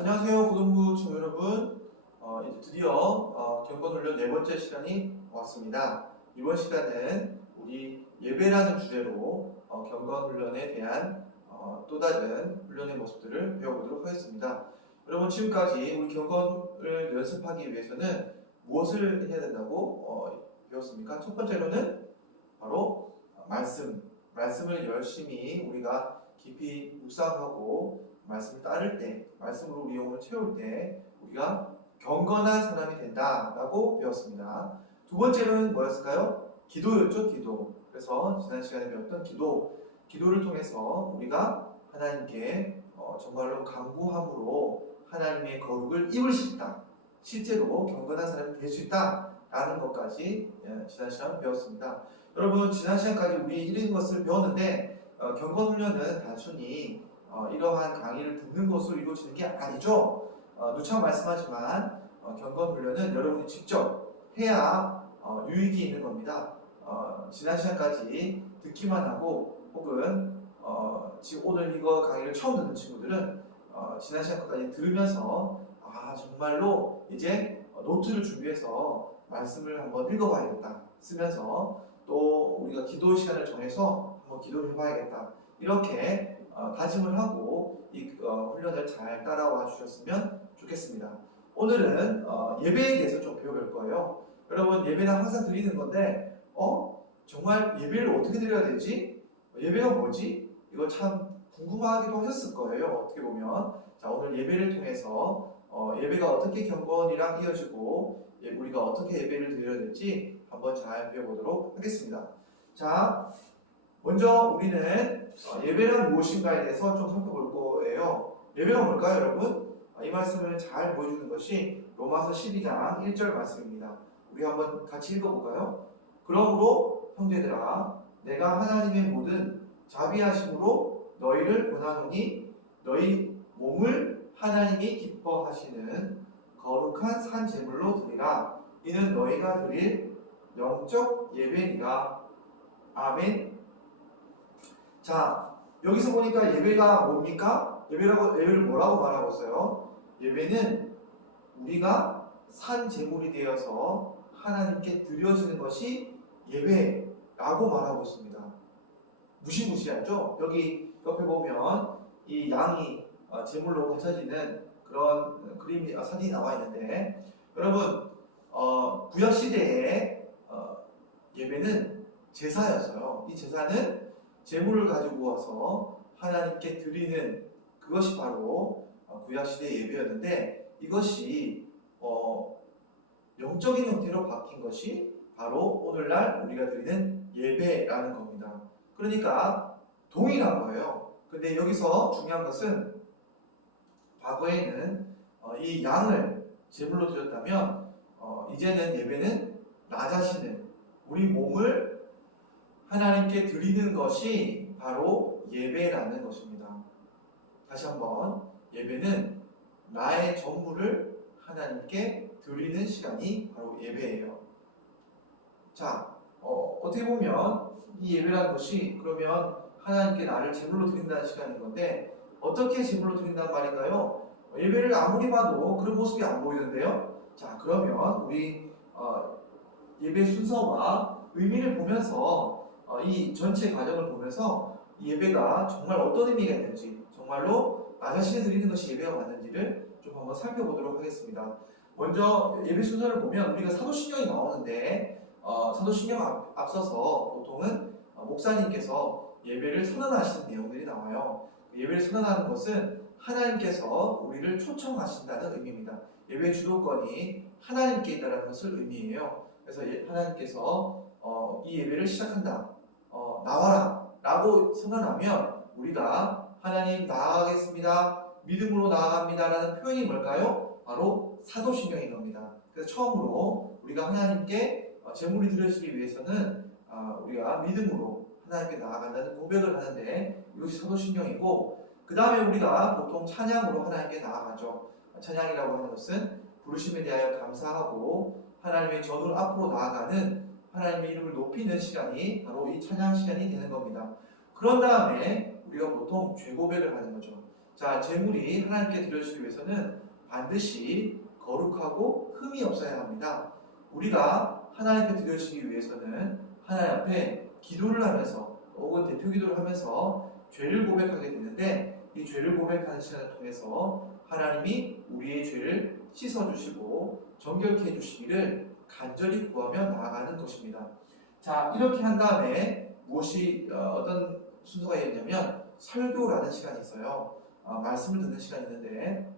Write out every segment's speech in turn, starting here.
안녕하세요, 고등부 친구 여러분. 이제 드디어 경건훈련 네 번째 시간이 왔습니다. 이번 시간은 우리 예배라는 주제로 경건훈련에 대한 또 다른 훈련의 모습들을 배워보도록 하겠습니다. 여러분, 지금까지 우리 경건을 연습하기 위해서는 무엇을 해야 된다고 배웠습니까? 첫 번째로는 바로 말씀을 열심히 우리가 깊이 묵상하고 말씀을 따를 때, 말씀으로 우리 영혼을 채울 때 우리가 경건한 사람이 된다라고 배웠습니다. 두 번째로는 뭐였을까요? 기도였죠, 기도. 그래서 지난 시간에 배웠던 기도를 통해서 우리가 하나님께 정말로 간구함으로 하나님의 거룩을 입을 수 있다. 실제로 경건한 사람이 될 수 있다라는 것까지 지난 시간 배웠습니다. 여러분, 지난 시간까지 우리 이런 것을 배웠는데 경건훈련은 단순히 이러한 강의를 듣는 것으로 이루어지는 게 아니죠. 누차 말씀하지만 경건훈련은 여러분이 직접 해야 유익이 있는 겁니다. 지난 시간까지 듣기만 하고 혹은 지금 오늘 이거 강의를 처음 듣는 친구들은 지난 시간까지 들으면서 정말로 이제 노트를 준비해서 말씀을 한번 읽어봐야겠다 쓰면서 또 우리가 기도 시간을 정해서 한번 기도를 해봐야겠다 이렇게 다짐을 하고 이 훈련을 잘 따라와 주셨으면 좋겠습니다. 오늘은 예배에 대해서 좀 배워볼 거예요. 여러분, 예배는 항상 드리는 건데 정말 예배를 어떻게 드려야 되지? 예배가 뭐지? 이거 참 궁금하기도 하셨을 거예요. 어떻게 보면 자, 오늘 예배를 통해서 예배가 어떻게 경건이랑 이어지고 우리가 어떻게 예배를 드려야 될지 한번 잘 배워보도록 하겠습니다. 자, 먼저 우리는 예배란 무엇인가에 대해서 좀 살펴볼 거예요. 예배가 뭘까요, 여러분? 이 말씀을 잘 보여주는 것이 로마서 12장 1절 말씀입니다. 우리 한번 같이 읽어볼까요? 그러므로 형제들아, 내가 하나님의 모든 자비하심으로 너희를 권하노니 너희 몸을 하나님이 기뻐하시는 거룩한 산 제물로 드리라. 이는 너희가 드릴 영적 예배니라. 아멘. 자, 여기서 보니까 예배가 뭡니까? 예배를 뭐라고 말하고 있어요? 예배는 우리가 산 제물이 되어서 하나님께 드려지는 것이 예배라고 말하고 있습니다. 무시무시하죠? 여기 옆에 보면 이 양이 제물로 바쳐지는 그런 그림이 사진이 나와 있는데, 여러분, 구약 시대에 예배는 제사였어요. 이 제사는 제물을 가지고 와서 하나님께 드리는 그것이 바로 구약 시대의 예배였는데, 이것이 영적인 형태로 바뀐 것이 바로 오늘날 우리가 드리는 예배라는 겁니다. 그러니까 동일한 거예요. 근데 여기서 중요한 것은 과거에는 이 양을 제물로 드렸다면 이제는 예배는 나 자신을, 우리 몸을 하나님께 드리는 것이 바로 예배라는 것입니다. 다시 한번, 예배는 나의 전부를 하나님께 드리는 시간이 바로 예배예요. 자, 어떻게 보면 이 예배라는 것이 그러면 하나님께 나를 제물로 드린다는 시간인 건데, 어떻게 제물로 드린다는 말인가요? 예배를 아무리 봐도 그런 모습이 안 보이는데요. 자, 그러면 우리 예배 순서와 의미를 보면서 이 전체 과정을 보면서 이 예배가 정말 어떤 의미가 있는지, 정말로 나 자신을 드리는 것이 예배가 맞는지를 좀 한번 살펴보도록 하겠습니다. 먼저 예배 순서를 보면 우리가 사도신경이 나오는데 사도신경 앞서서 보통은 목사님께서 예배를 선언하시는 내용들이 나와요. 예배를 선언하는 것은 하나님께서 우리를 초청하신다는 의미입니다. 예배 주도권이 하나님께 있다는 것을 의미해요. 그래서 하나님께서 이 예배를 시작한다, 나와라 라고 선언하면 우리가 하나님 나아가겠습니다, 믿음으로 나아갑니다 라는 표현이 뭘까요? 바로 사도신경인 겁니다. 그래서 처음으로 우리가 하나님께 제물이 드려지기 위해서는 우리가 믿음으로 하나님께 나아간다는 고백을 하는데, 이것이 사도신경이고, 그 다음에 우리가 보통 찬양으로 하나님께 나아가죠. 찬양이라고 하는 것은 부르심에 대하여 감사하고 하나님의 전으로 앞으로 나아가는, 하나님의 이름을 높이는 시간이 바로 이 찬양 시간이 되는 겁니다. 그런 다음에 우리가 보통 죄고백을 하는 거죠. 자, 제물이 하나님께 드려지기 위해서는 반드시 거룩하고 흠이 없어야 합니다. 우리가 하나님께 드려지기 위해서는 하나님 앞에 기도를 하면서 혹은 대표 기도를 하면서 죄를 고백하게 되는데, 이 죄를 고백하는 시간을 통해서 하나님이 우리의 죄를 씻어주시고 정결케 해주시기를 간절히 구하며 나아가는 것입니다. 자, 이렇게 한 다음에 무엇이 어떤 순서가 있냐면 설교라는 시간이 있어요. 말씀을 듣는 시간이 있는데,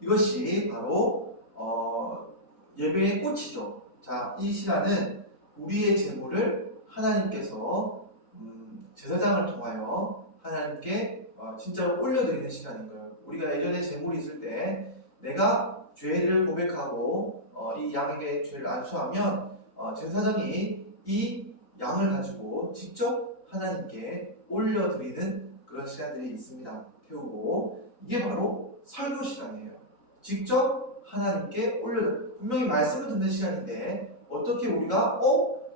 이것이 바로 예배의 꽃이죠. 자, 이 시간은 우리의 제물을 하나님께서 제사장을 통하여 하나님께 진짜로 올려드리는 시간인 거예요. 우리가 예전에 제물이 있을 때 내가 죄를 고백하고 이 양에게 죄를 안수하면 제사장이 이 양을 가지고 직접 하나님께 올려드리는 그런 시간들이 있습니다. 태우고, 이게 바로 설교 시간이에요. 직접 하나님께 올려드리는, 분명히 말씀을 듣는 시간인데 어떻게 우리가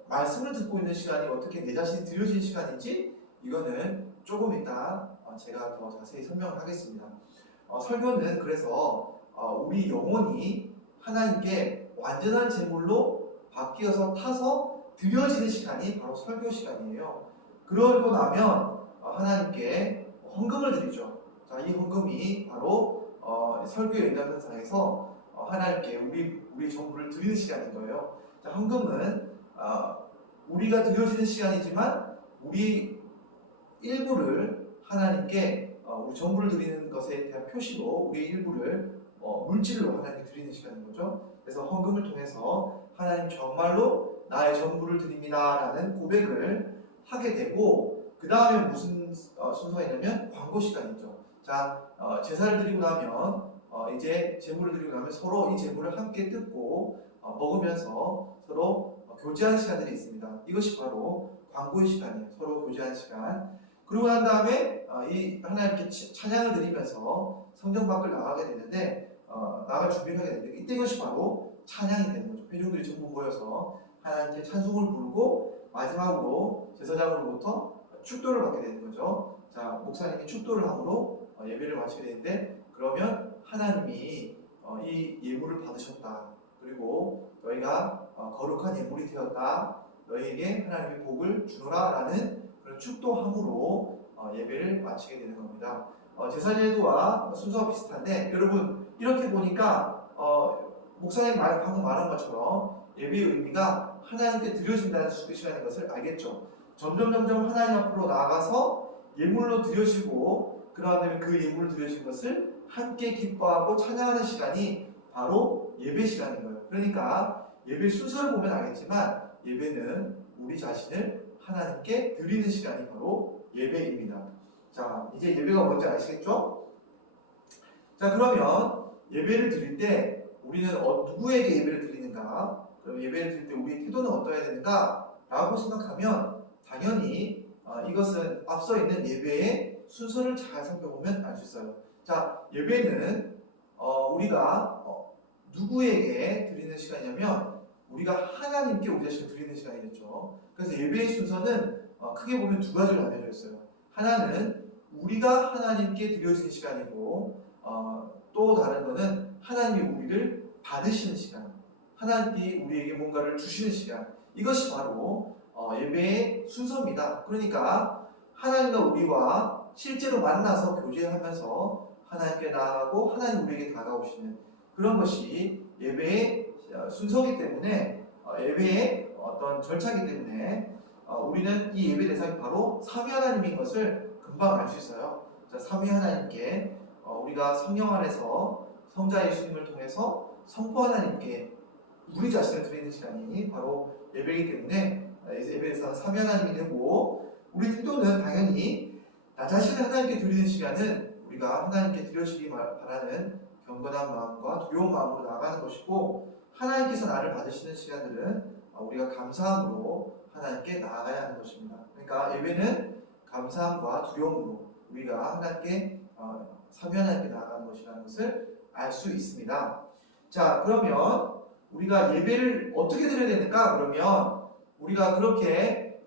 말씀을 듣고 있는 시간이 어떻게 내 자신이 드려진 시간인지, 이거는 조금 이따 제가 더 자세히 설명을 하겠습니다. 설교는 그래서 우리 영혼이 하나님께 완전한 제물로 바뀌어서 타서 드려지는 시간이 바로 설교 시간이에요. 그러고 나면 하나님께 헌금을 드리죠. 자, 이 헌금이 바로 설교의 연장선상에서 하나님께 우리 전부를 드리는 시간인 거예요. 자, 헌금은 우리가 드려지는 시간이지만 우리 일부를 하나님께 우리 전부를 드리는 것에 대한 표시로 우리 일부를 물질로 하나님께 드리는 시간인 거죠. 그래서 헌금을 통해서 하나님 정말로 나의 전부를 드립니다라는 고백을 하게 되고, 그 다음에 무슨 순서가 있냐면 광고 시간이죠. 자, 제사를 드리고 나면 이제 제물을 드리고 나면 서로 이 제물을 함께 뜯고 먹으면서 서로 교제하는 시간들이 있습니다. 이것이 바로 광고의 시간이에요. 서로 교제하는 시간. 그러고 난 다음에 이 하나님께 찬양을 드리면서 성전 밖을 나가게 되는데, 나갈 준비를 하게 되는데, 이때 이것이 바로 찬양이 되는 거죠. 회중들이 전부 모여서 하나님께 찬송을 부르고 마지막으로 제사장으로부터 축도를 받게 되는 거죠. 자, 목사님이 축도를 함으로 예배를 마치게 되는데, 그러면 하나님이 이 예물을 받으셨다, 그리고 너희가 거룩한 예물이 되었다, 너희에게 하나님의 복을 주노라 라는 그런 축도함으로 예배를 마치게 되는 겁니다. 제사제도와 순서가 비슷한데, 여러분 이렇게 보니까 목사님 방금 말한 것처럼 예배의 의미가 하나님께 드려진다는 시간인 것을 알겠죠. 점점 하나님 앞으로 나아가서 예물로 드려지고, 그 다음에 그 예물을 드려진 것을 함께 기뻐하고 찬양하는 시간이 바로 예배 시간인 거예요. 그러니까 예배 순서를 보면 알겠지만 예배는 우리 자신을 하나님께 드리는 시간이 바로 예배입니다. 자, 이제 예배가 뭔지 아시겠죠? 자, 그러면 예배를 드릴 때 우리는 누구에게 예배를 드리는가? 그럼 예배를 드릴 때 우리의 태도는 어떠해야 되는가? 라고 생각하면 당연히 이것은 앞서 있는 예배의 순서를 잘 살펴보면 알 수 있어요. 자, 예배는 우리가 누구에게 드리는 시간이냐면 우리가 하나님께 우리 자신을 드리는 시간이겠죠. 그래서 예배의 순서는 크게 보면 두 가지로 나뉘어져 있어요. 하나는 우리가 하나님께 드려지는 시간이고, 또 다른 거는 하나님이 우리를 받으시는 시간, 하나님이 우리에게 뭔가를 주시는 시간, 이것이 바로 예배의 순서입니다. 그러니까 하나님과 우리와 실제로 만나서 교제하면서 하나님께 나아가고 하나님 우리에게 다가오시는 그런 것이 예배의 순서이기 때문에, 예배의 어떤 절차이기 때문에 우리는 이 예배 대상이 바로 삼위 하나님인 것을 금방 알 수 있어요. 자, 삼위 하나님께 우리가 성령 안에서 성자 예수님을 통해서 성부 하나님께 우리 자신을 드리는 시간이 바로 예배이기 때문에 예배 대상은 삼위 하나님이 되고, 우리 태도는 당연히 나 자신을 하나님께 드리는 시간은 우리가 하나님께 드려주기 바라는 경건한 마음과 두려운 마음으로 나아가는 것이고, 하나님께서 나를 받으시는 시간들은 우리가 감사함으로 하나님께 나아가야 하는 것입니다. 그러니까 예배는 감사함과 두려움으로 우리가 하나님께 삼위 하나님께 나아가는 것이라는 것을 알 수 있습니다. 자, 그러면 우리가 예배를 어떻게 드려야 되는가? 그러면 우리가 그렇게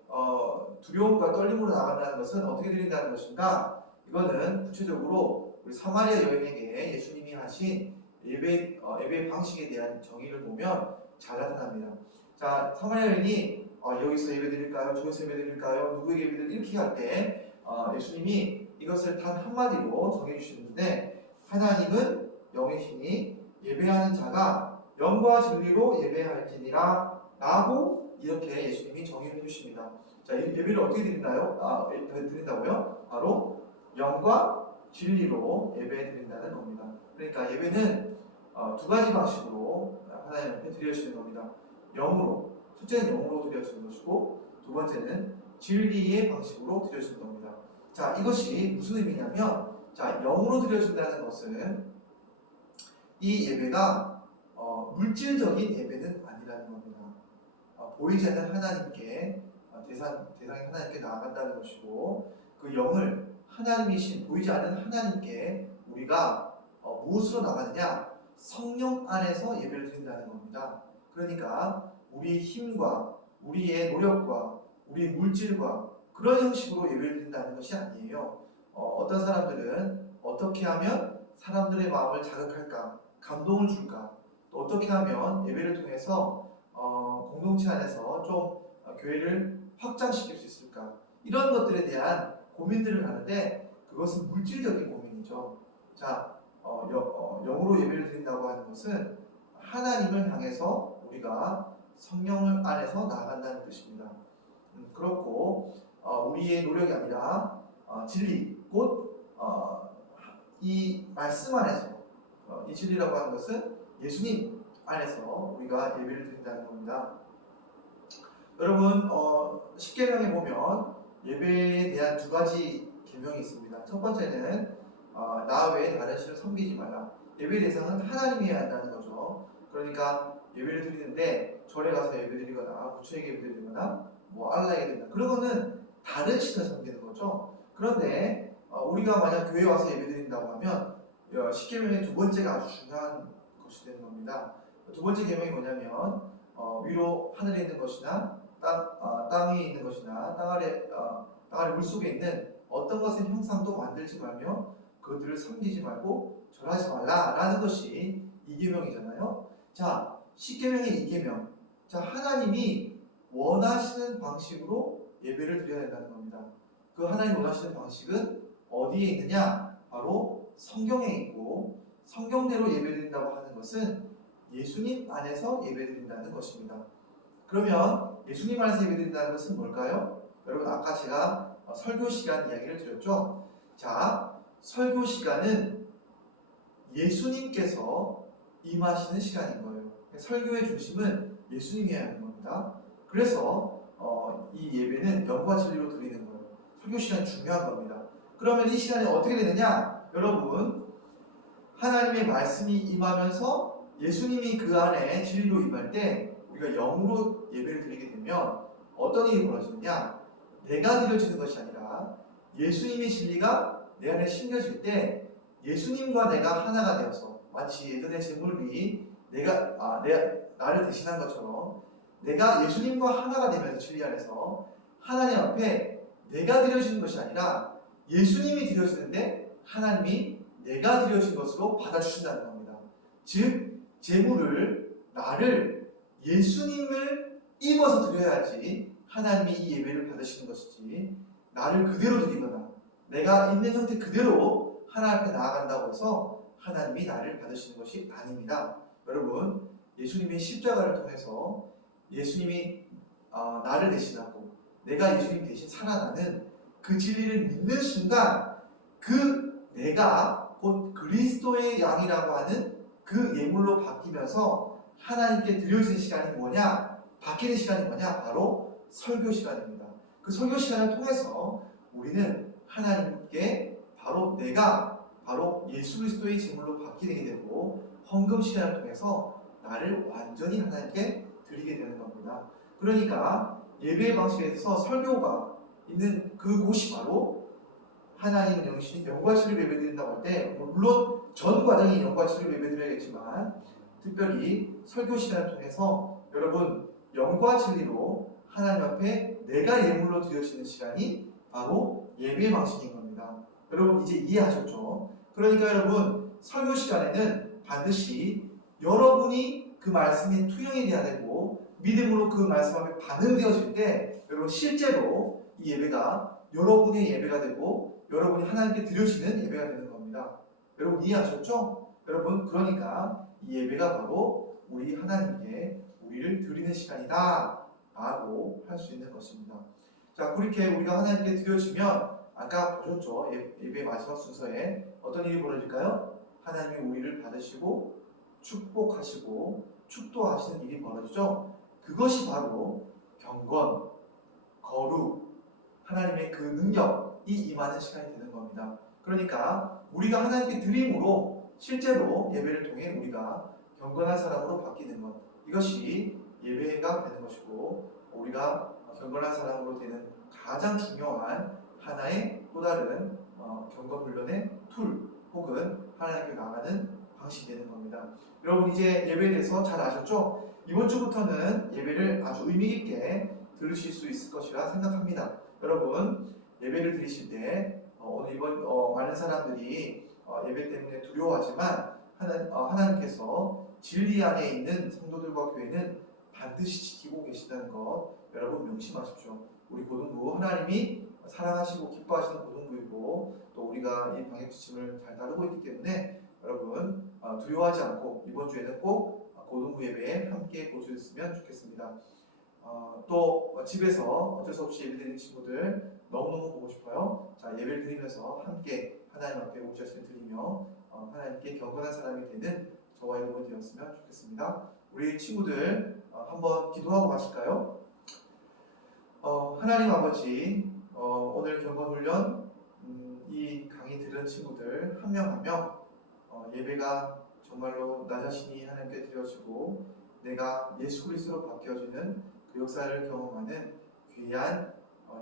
두려움과 떨림으로 나간다는 것은 어떻게 드린다는 것인가? 이거는 구체적으로 우리 사마리아 여인에게 예수님이 하신 예배 방식에 대한 정의를 보면 잘 나타납니다. 자, 사마리아 여인이 여기서 예배드릴까요? 저기서 예배드릴까요? 누구에게 예배드릴까요? 이렇게 할 때 예수님이 이것을 단 한마디로 정해주시는데, 하나님은 영이시니 예배하는 자가 영과 진리로 예배할지니라 라고 이렇게 예수님이 정의를 해주십니다. 자, 이 예배를 어떻게 드린다고요? 바로 영과 진리로 예배 드린다는 겁니다. 그러니까 예배는 두 가지 방식으로 하나님 앞에 드려지는 겁니다. 영으로, 첫째는 영으로 드려지는 것이고, 두 번째는 진리의 방식으로 드려지는 겁니다. 자, 이것이 무슨 의미냐면, 자, 영으로 드려진다는 것은 이 예배가 물질적인 예배는 아니라는 겁니다. 보이지 않는 하나님께 대상이 하나님께 나아간다는 것이고, 그 영을 하나님이신 보이지 않는 하나님께 우리가 무엇으로 나가느냐? 성령 안에서 예배를 드린다는 겁니다. 그러니까 우리 힘과 우리의 노력과 우리 물질과 그런 형식으로 예배를 드린다는 것이 아니에요. 어떤 사람들은 어떻게 하면 사람들의 마음을 자극할까? 감동을 줄까? 또 어떻게 하면 예배를 통해서 공동체 안에서 좀 교회를 확장시킬 수 있을까? 이런 것들에 대한 고민들을 하는데, 그것은 물질적인 고민이죠. 자, 영으로 예배를 드린다고 하는 것은 하나님을 향해서 우리가 성령 안에서 나아간다는 뜻입니다. 그렇고 우리의 노력이 아니라 진리, 곧 이 말씀 안에서, 이 진리라고 하는 것은 예수님 안에서 우리가 예배를 드린다는 겁니다. 여러분, 십계명에 보면 예배에 대한 두 가지 계명이 있습니다. 첫 번째는 나 외에 다른 신을 섬기지 말라. 예배 대상은 하나님이어야 한다는 거죠. 그러니까 예배를 드리는데 절에 가서 예배드리거나 부처에게 예배드리거나 뭐 알라에게 드린다, 그런 거는 다른 신을 섬기는 거죠. 그런데 우리가 만약 교회에 와서 예배드린다고 하면 십계명의 두 번째가 아주 중요한 것이 되는 겁니다. 두 번째 계명이 뭐냐면 위로 하늘에 있는 것이나 땅 위에 있는 것이나 땅 아래 물속에 있는 어떤 것의 형상도 만들지 말며 그들을 섬기지 말고 절하지 말라라는 것이 이 계명이잖아요. 자, 십계명의 이 계명, 자, 하나님이 원하시는 방식으로 예배를 드려야 된다는 겁니다. 그 하나님 원하시는 방식은 어디에 있느냐? 바로 성경에 있고, 성경대로 예배드린다고 하는 것은 예수님 안에서 예배드린다는 것입니다. 그러면 예수님 안에서 예배드린다는 것은 뭘까요? 여러분, 아까 제가 설교 시간 이야기를 드렸죠? 자, 설교 시간은 예수님께서 임하시는 시간인 거예요. 설교의 중심은 예수님이어야 하는 겁니다. 그래서 이 예배는 영과 진리로 드리는 거예요. 설교 시간이 중요한 겁니다. 그러면 이 시간이 어떻게 되느냐? 여러분, 하나님의 말씀이 임하면서 예수님이 그 안에 진리로 임할 때 우리가 영으로 예배를 드리게 되면 어떤 일이 벌어지느냐? 내가 드려지는 것이 아니라 예수님의 진리가 내 안에 심겨질 때 예수님과 내가 하나가 되어서, 마치 예전의 제물이 나를 대신한 것처럼 내가 예수님과 하나가 되면서 진리 안에서 하나님 앞에 내가 드려지는 것이 아니라 예수님이 드려지는데 하나님이 내가 드려진 것으로 받아주신다는 겁니다. 즉, 제물을, 나를, 예수님을 입어서 드려야지 하나님이 이 예배를 받으시는 것이지, 나를 그대로 드리거나 내가 있는 형태 그대로 하나님 앞에 나아간다고 해서 하나님이 나를 받으시는 것이 아닙니다. 여러분, 예수님의 십자가를 통해서 예수님이 나를 대신하고 내가 예수님 대신 살아나는 그 진리를 믿는 순간, 그 내가 곧 그리스도의 양이라고 하는 그 예물로 바뀌면서 하나님께 드려지는 시간이 뭐냐? 바뀌는 시간이 뭐냐? 바로 설교 시간입니다. 그 설교 시간을 통해서 우리는 하나님께 내가 바로 예수 그리스도의 제물로 바뀌게 되고, 헌금 시간을 통해서 나를 완전히 하나님께 드리게 되는 겁니다. 그러니까 예배의 방식에 대해서 설교가 있는 그곳이 바로 하나님은 영이시니 영과 진리로 예배드린다고 할 때, 물론 전 과정이 영과 진리로 예배드려야겠지만 특별히 설교 시간을 통해서 여러분, 영과 진리로 하나님 앞에 내가 예물로 드려지는 시간이 바로 예배의 방식인 겁니다. 여러분 이제 이해하셨죠? 그러니까 여러분 설교 시간에는 반드시 여러분이 그 말씀에 투영이 돼야 되고 믿음으로 그 말씀 앞에 반응되어질 때 여러분 실제로 이 예배가 여러분의 예배가 되고 여러분이 하나님께 드려지는 예배가 되는 겁니다. 여러분 이해하셨죠? 여러분 그러니까 이 예배가 바로 우리 하나님께 우리를 드리는 시간이다 라고 할 수 있는 것입니다. 자, 그렇게 우리가 하나님께 드려지면 아까 보셨죠? 예배 마지막 순서에 어떤 일이 벌어질까요? 하나님이 우리를 받으시고 축복하시고 축도하시는 일이 벌어지죠. 그것이 바로 경건, 거룩, 하나님의 그 능력이 임하는 시간이 되는 겁니다. 그러니까 우리가 하나님께 드림으로 실제로 예배를 통해 우리가 경건한 사람으로 바뀌는 것, 이것이 예배가 되는 것이고 우리가 경건한 사람으로 되는 가장 중요한 하나의 또 다른 경건 훈련의 툴 혹은 하나님께 나가는 방식이 되는 겁니다. 여러분 이제 예배에 대해서 잘 아셨죠? 이번 주부터는 예배를 아주 의미 있게 들으실 수 있을 것이라 생각합니다. 여러분 예배를 드리실 때 오늘 이번 많은 사람들이 예배 때문에 두려워하지만 하나님께서 진리 안에 있는 성도들과 교회는 반드시 지키고 계시다는 것 여러분 명심하십시오. 우리 고등부 하나님이 사랑하시고 기뻐하시는 고등부이고 또 우리가 이 방역 지침을 잘 따르고 있기 때문에 여러분 두려워하지 않고 이번 주에는 꼭 고등부 예배에 함께 보셨으면 좋겠습니다. 또 집에서 어쩔 수 없이 예배 드리는 친구들 너무너무 보고 싶어요. 자, 예배를 드리면서 함께 하나님 앞에 옥자신을 드리며 하나님께 경건한 사람이 되는 저와 여러분이 되었으면 좋겠습니다. 우리 친구들 한번 기도하고 가실까요? 하나님 아버지 오늘 경건훈련 이 강의 들은 친구들 한 명 한 명 예배가 정말로 나 자신이 하나님께 드려지고 내가 예수 그리스도로 바뀌어지는 그 역사를 경험하는 귀한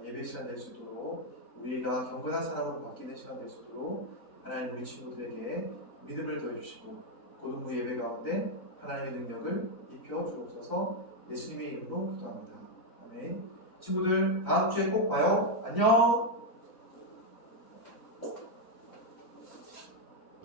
예배 시간 될 수 있도록 우리가 경건한 사람으로 바뀌는 시간 될 수 있도록 하나님 우리 친구들에게 믿음을 더해주시고 고등부 예배 가운데 하나님의 능력을 입혀 주옵소서. 예수님의 이름으로 기도합니다. 아멘. 친구들 다음 주에 꼭 봐요. 안녕.